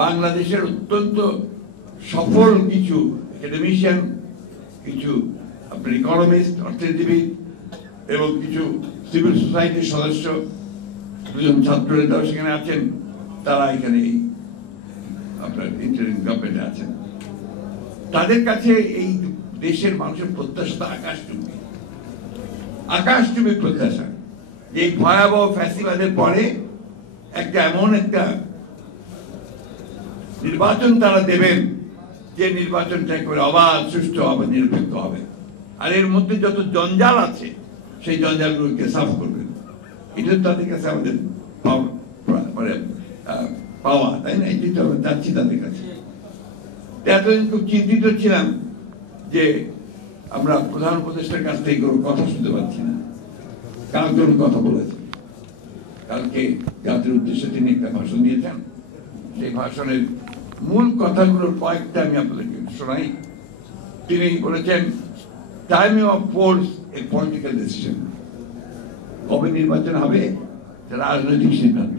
বাংলাদেশের অত্যন্ত সফল কিছু একাডেমিশিয়ান, কিছু আপনার ইকোনমিস্ট, অর্থনীতিবিদ এবং কিছু সিভিল সোসাইটির সদস্য, দুজন ছাত্র নেতাও সেখানে আছেন। তারা এখানে আপনার ইন্টারিম গভর্নমেন্টে আছেন। তাদের কাছে এই দেশের মানুষের প্রত্যাশা আকাশচুম্বী প্রত্যাশা, যে এই ভয়াবহ ফ্যাসিবাদের পরে একটা এমন একটা নির্বাচন তারা দেবেন যে নির্বাচনটা করে অবাধ, সুষ্ঠু হবে, নিরপেক্ষ হবে। আর এর মধ্যে যত জঞ্জাল আছে সেই জঞ্জালগুলোকে সাফ করবেন। এটা তাদের কাছে আমাদের পাওয়া, তাই না? এটি তো আমরা যাচ্ছি তাদের কাছে। এতদিন খুব চিন্তিত ছিলাম যে আমরা প্রধান উপদেষ্টার কাছ থেকে কোনো কথা শুনতে পাচ্ছি না। কালকে উনি কথা বলেছেন, কালকে জাতির উদ্দেশ্যে তিনি একটা ভাষণ দিয়েছেন। সেই ভাষণের মূল কথাগুলোর কয়েকটা আমি আপনাদেরকে শোনাই। তিনি বলেছেন, timing of force a political decision. কবে নির্বাচন হবে রাজনৈতিক সিদ্ধান্ত,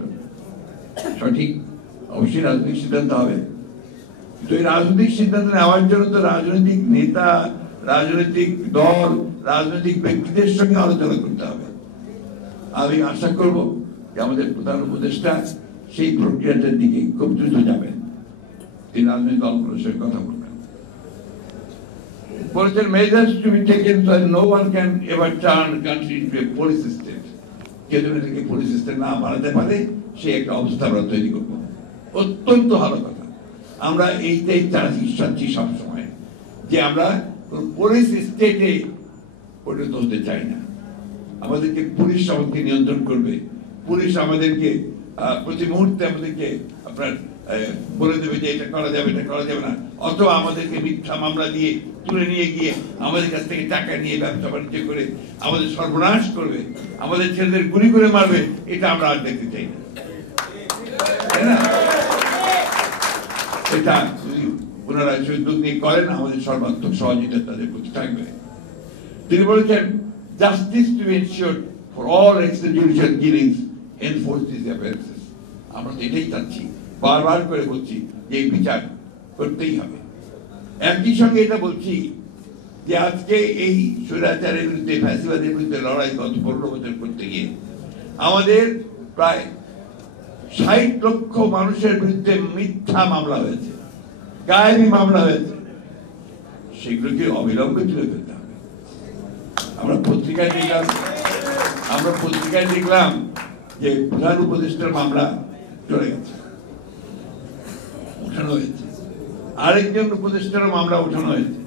সঠিক, অবশ্যই রাজনৈতিক সিদ্ধান্ত হবে। তো এই রাজনৈতিক সিদ্ধান্ত নেওয়ার জন্য তো রাজনৈতিক নেতা, রাজনৈতিক দল, রাজনৈতিক ব্যক্তিদের সঙ্গে আলোচনা করতে হবে। আমি আশা করব যে আমাদের প্রধান উপদেষ্টা সেই প্রক্রিয়াটার দিকে খুব দ্রুত যাবেন। এই রাজনৈতিক দলগুলোর সঙ্গে কথা বলবেন। বলেছেন, measures to be taken so no one can ever turn the country into a police state. কেউ যেন এটাকে পুলিশ স্টেট না বানাতে পারে সে একটা অবস্থা আমরা তৈরি করবো। অত্যন্ত ভালো কথা। আমরা এইটাই চাচ্ছি সবসময়, যে আমরা পুলিশ স্টেটে পরিণত হতে চাই না। আমাদেরকে পুলিশ আমাদেরকে নিয়ন্ত্রণ করবে, পুলিশ আমাদেরকে প্রতি মুহূর্তে আমাদেরকে আপনার বলে দেবে যে এটা করা যাবে, এটা করা যাবে না, অথবা আমাদেরকে মিথ্যা মামলা দিয়ে তুলে নিয়ে গিয়ে আমাদের কাছ থেকে টাকা নিয়ে ব্যবসা বাণিজ্য করে আমাদের সর্বনাশ করবে, আমাদের ছেলেদের গুলি করে মারবে। এটা আমরা আর দেখতে চাই না, তাই না? এটা যদি ওনারা উদ্যোগ নিয়ে করেন, আমাদের সর্বাত্মক সহযোগিতা তাদের প্রতি থাকবে। তিনি বলেছেন, justice to be ensured for all extrajudicial killings, enforce this offences. আমরা তো এটাই চাচ্ছি, বারবার করে বলছি যে এই বিচার করতেই হবে। একই সঙ্গে এটা বলছি যে আজকে এই স্বৈরাচারের বিরুদ্ধে, ফ্যাসিবাদের বিরুদ্ধে লড়াই গত 15 বছর করতে গিয়ে আমাদের প্রায় 60 লক্ষ মানুষের বিরুদ্ধে মিথ্যা মামলা হয়েছে, গায়েবী মামলা হয়েছে। সেগুলোকে অবিলম্বে তুলে ফেলতে হবে। আমরা পত্রিকায় দেখলাম যে প্রধান উপদেষ্টার মামলা চলে গেছে, উঠানো হয়েছে। আরেকজন উপদেষ্টার মামলা উঠানো হয়েছে,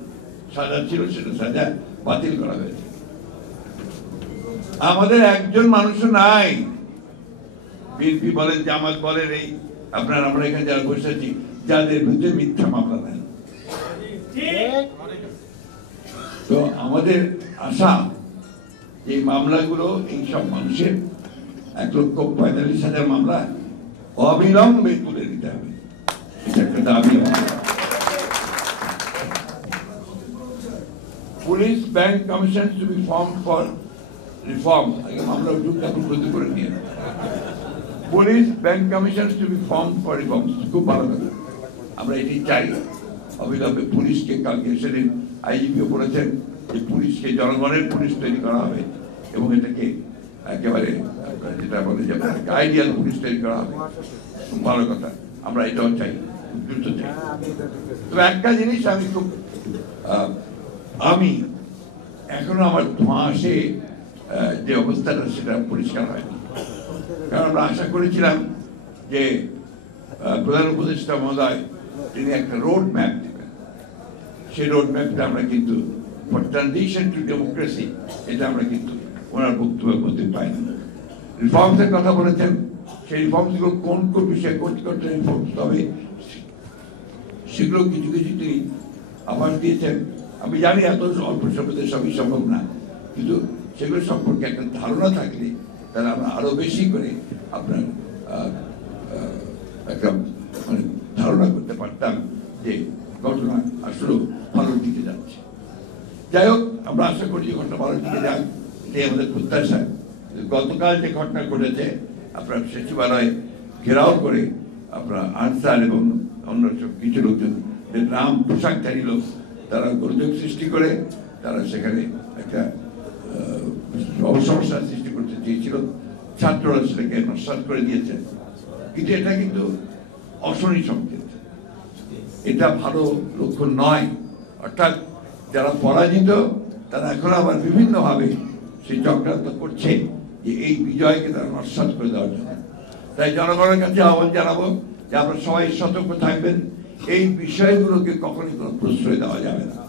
সাজা ছিল, সেটা সাজা বাতিল করা হয়েছে। আমাদের একজন মানুষও নাই, বিএনপি বলেন, জামাত বলেন, এই আপনার আমরা এখানে যারা বসে আছি, যাদের বিরুদ্ধে মিথ্যা মামলা নেন। তো আমাদের আশা এই মামলাগুলো, এই সব মানুষের 1,45,000 মামলা অবিলম্বে তুলে দিতে হবে। এটা একটা দাবি। Police bank commission to be form for reform. আগে মামলা উঠুক, তারপর প্রতি করে নিয়ে police bank commission to be form for reform. খুব ভালো কথা, আমরা এটি চাই। অবিলম্বে পুলিশকে, কালকে সেদিন আইজিপিও বলেছেন যে পুলিশকে জনগণের পুলিশ তৈরি করা হবে এবং এটাকে একেবারে যেটা বলে যে আইডিয়াল পুলিশ তৈরি করা হবে। খুব ভালো কথা, আমরা এটাও চাই, দ্রুত চাই। তবে একটা জিনিস আমি এখনো আমার ধোঁয়াশে যে অবস্থাটা, সেটা পরিষ্কার হয়নি। কারণ আমরা আশা করেছিলাম যে প্রধান উপদেষ্টা মহোদয় তিনি একটা রোড ম্যাপ দেবেন। সেই রোড ম্যাপটা আমরা কিন্তু ফর ট্রানজিশন টু ডেমোক্রেসি, এটা আমরা কিন্তু ওনার বক্তব্যের মধ্যে পাই না। রিফর্মসের কথা বলেছেন, সেই রিফর্মসগুলো কোন কোন বিষয়ে করতে রিফর্মস হবে সেগুলো কিছু কিছু তিনি আভাস দিয়েছেন। আমি জানি এত অল্প সময়ে সবই সম্ভব না, কিন্তু সেগুলো সম্পর্কে একটা ধারণা থাকলে তাহলে আমরা আরো বেশি করে আপনার একটা মানে ধারণা করতে পারতাম যে ঘটনা আসলে ভালোর দিকে যাচ্ছে। যাই হোক, আমরা আশা করি যে ঘটনা ভালোর দিকে যাক, এটাই আমাদের প্রত্যাশা। গতকাল যে ঘটনা ঘটেছে, আপনার সচিবালয় ঘেরাও করে আপনার আনসার এবং অন্য সব কিছু লোকজন নাম পোশাকধারী লোক তারা গোলযোগ সৃষ্টি করে তারা সেখানে একটা সমস্যার সৃষ্টি করতে চেয়েছিল, ছাত্ররা সেটাকে নস্বাত করে দিয়েছে। কিন্তু এটা কিন্তু অশনি সংকেত, এটা ভালো লক্ষণ নয়। অর্থাৎ যারা পরাজিত তারা এখন আবার বিভিন্নভাবে সেই চক্রান্ত করছে যে এই বিজয়কে তারা নস্বাত করে দেওয়ার জন্য। তাই জনগণের কাছে আহ্বান জানাবো যে আমরা সবাই সতর্ক থাকবেন, এই বিষয়গুলোকে কখনই কোনো প্রশ্রয় দেওয়া যাবে না।